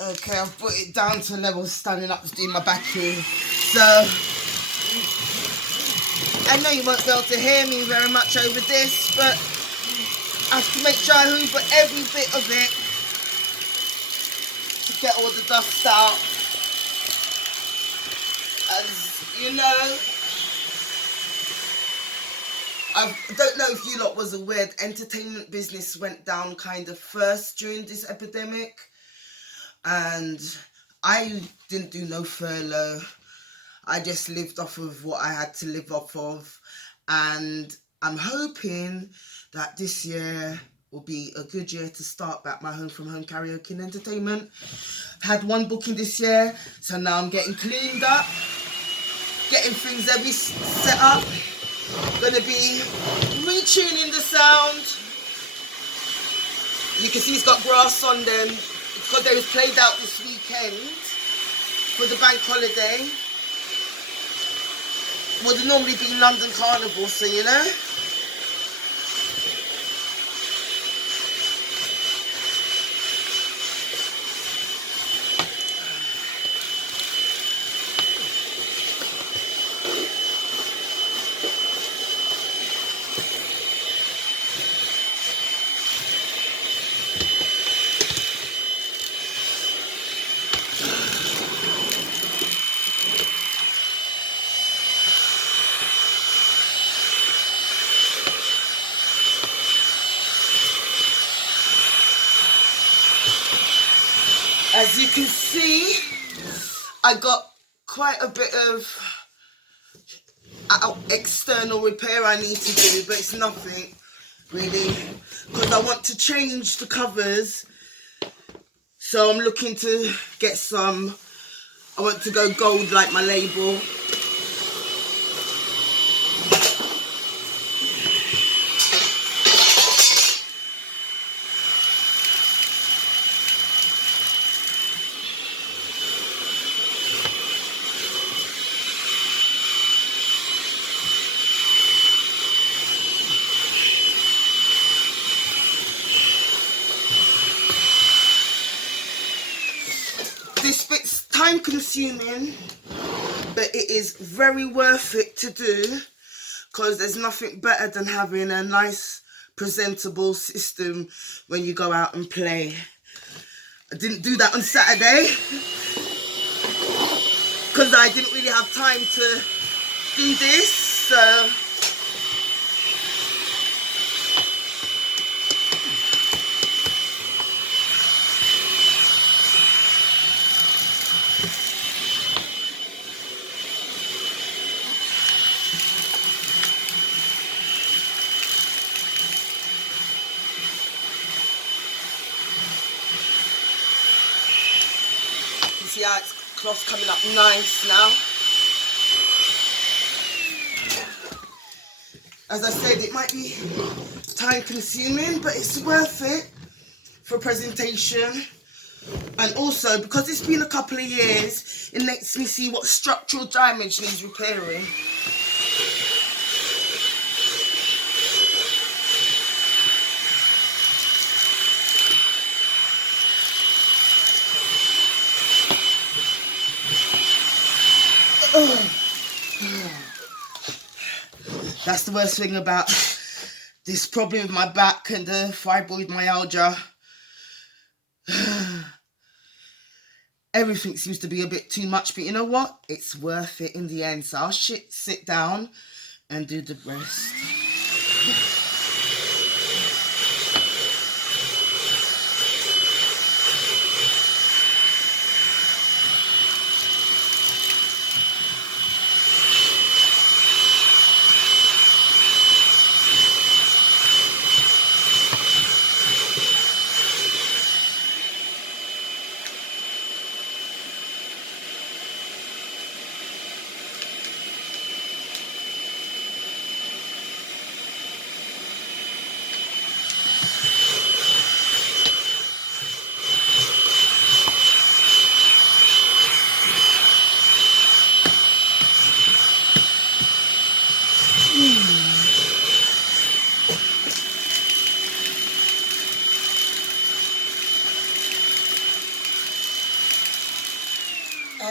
Okay, I've put it down to a level standing up to do my backing. So, I know you won't be able to hear me very much over this, but I have to make sure I hoover every bit of it to get all the dust out. As you know, I don't know if you lot was aware, the entertainment business went down kind of first during this epidemic. And I didn't do no furlough. I just lived off of what I had to live off of. And I'm hoping that this year will be a good year to start back my home from home karaoke and entertainment. Had one booking this year, so now I'm getting cleaned up, getting things every set up. Gonna be retuning the sound. You can see it's got grass on them because they was played out this weekend for the bank holiday. Would normally be London Carnival, so you know. As you can see, I got quite a bit of external repair I need to do, but it's nothing really, because I want to change the covers. So I'm looking to get some, I want to go gold like my label. This bit's time consuming, but it is very worth it to do, because there's nothing better than having a nice presentable system when you go out and play. I didn't do that on Saturday because I didn't really have time to do this, so you see how it's cloth coming up nice now. As I said, it might be time consuming, but it's worth it for presentation. And also, because it's been a couple of years, it lets me see what structural damage needs repairing. That's the worst thing about this problem with my back and the fibromyalgia. Everything seems to be a bit too much, but you know what? It's worth it in the end. So I'll sit down and do the rest.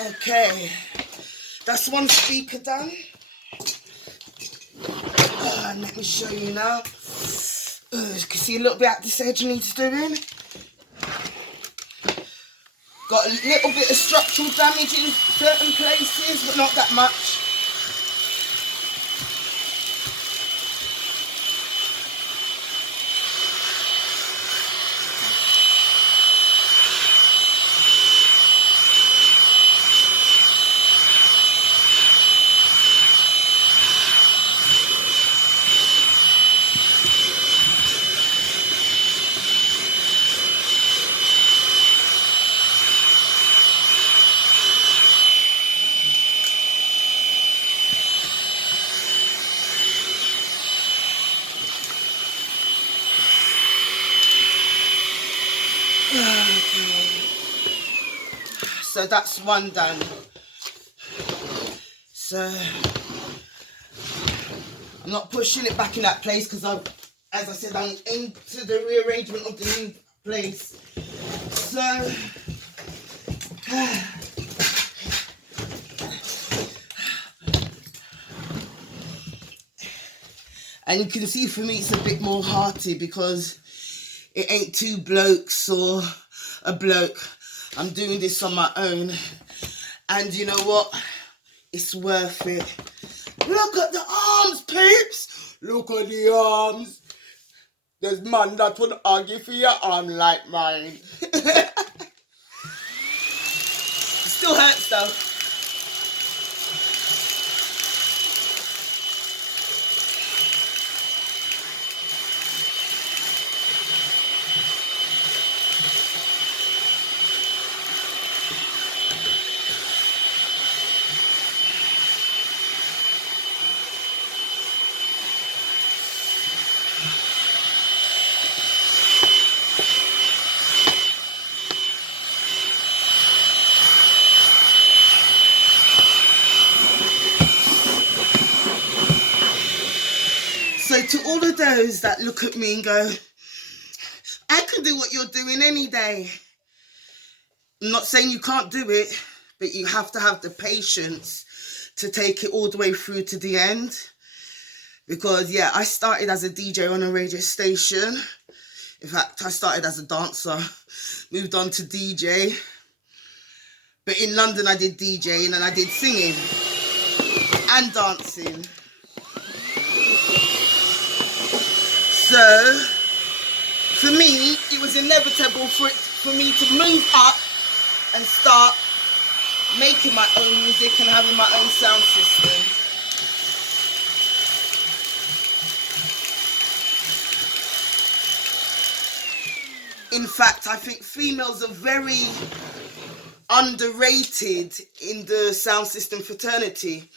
Okay, that's one speaker done. Let me show you now. You can see a little bit at this edge needs doing. Got a little bit of structural damage in certain places, but not that much. So that's one done. So I'm not pushing it back in that place because as I said, I'm into the rearrangement of the new place. So and you can see for me it's a bit more hearty because it ain't two blokes or a bloke. I'm doing this on my own, and you know what? It's worth it. Look at the arms, peeps. Look at the arms. There's man that would argue for your arm like mine. Still hurts though. So to all of those that look at me and go, I can do what you're doing any day. I'm not saying you can't do it, but you have to have the patience to take it all the way through to the end. Because yeah, I started as a DJ on a radio station. In fact, I started as a dancer, moved on to DJ. But in London, I did DJing and I did singing and dancing. So, for me, it was inevitable for me to move up and start making my own music and having my own sound system. In fact, I think females are very underrated in the sound system fraternity.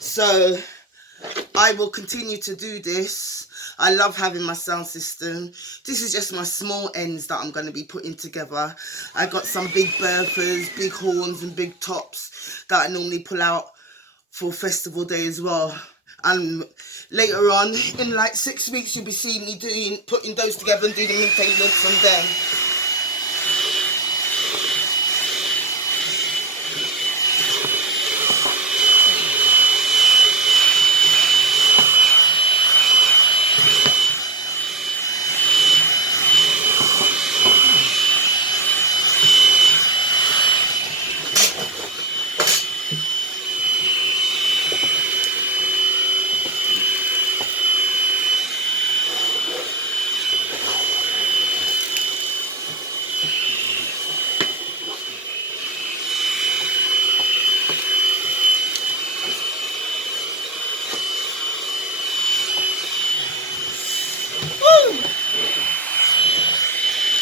So I will continue to do this. I love having my sound system. This is just my small ends that I'm going to be putting together. I got some big burfers, big horns and big tops that I normally pull out for festival day as well. And later on, in like 6 weeks, you'll be seeing me putting those together and doing the maintenance on them.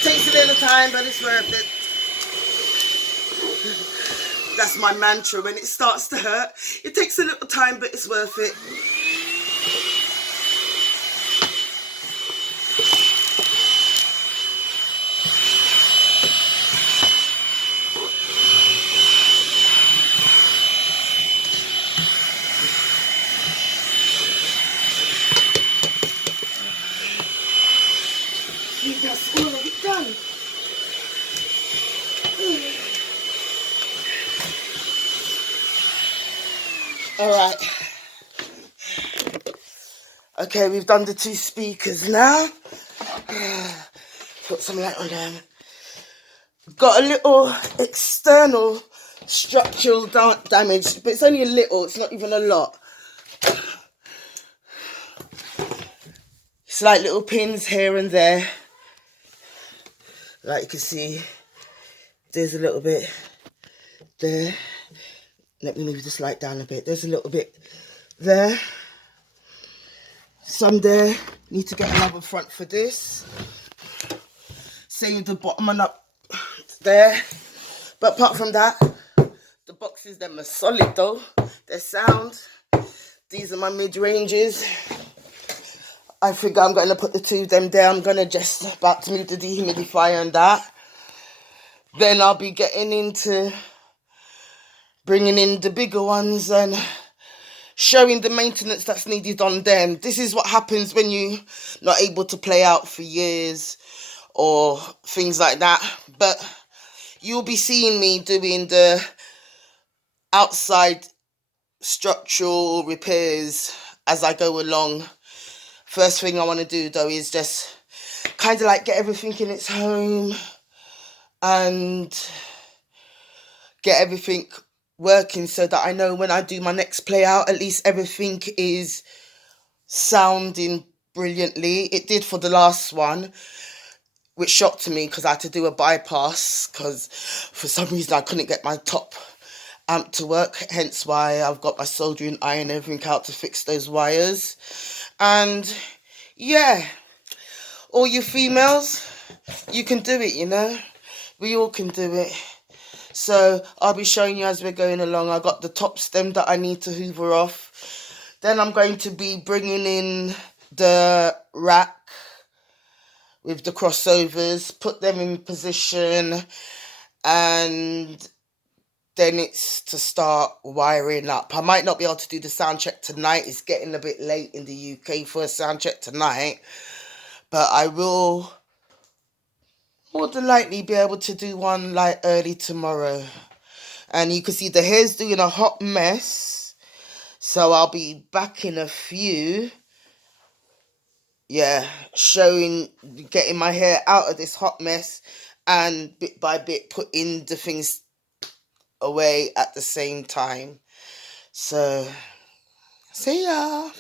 Takes a little time, but it's worth it. That's my mantra. When it starts to hurt, it takes a little time, but it's worth it. That's all of it done. All right. Okay, we've done the 2 speakers now. Put some light on them. Got a little external structural damage, but it's only a little, it's not even a lot. It's like little pins here and there. Like you can see, there's a little bit there. Let me move this light down a bit. There's a little bit there. Some there. Need to get another front for this. Same with the bottom and up there. But apart from that, the boxes, them are solid though. They're sound. These are my mid-ranges. I think I'm going to put the 2 of them there. I'm going to just about to move the dehumidifier and that. Then I'll be getting into bringing in the bigger ones and showing the maintenance that's needed on them. This is what happens when you're not able to play out for years or things like that. But you'll be seeing me doing the outside structural repairs as I go along. First thing I want to do though is just kind of like get everything in its home and get everything working so that I know when I do my next play out, at least everything is sounding brilliantly. It did for the last one, which shocked me because I had to do a bypass because for some reason I couldn't get my top amp to work, hence why I've got my soldering iron and everything out to fix those wires. And yeah, all you females, you can do it, you know, we all can do it. So I'll be showing you as we're going along. I got the top stem that I need to hoover off. Then I'm going to be bringing in the rack with the crossovers, put them in position, and then it's to start wiring up. I might not be able to do the sound check tonight. It's getting a bit late in the UK for a sound check tonight, but I will more than likely be able to do one like early tomorrow. And you can see the hair's doing a hot mess, so I'll be back in a few. Yeah, showing, getting my hair out of this hot mess and bit by bit putting the things away at the same time. So, see ya.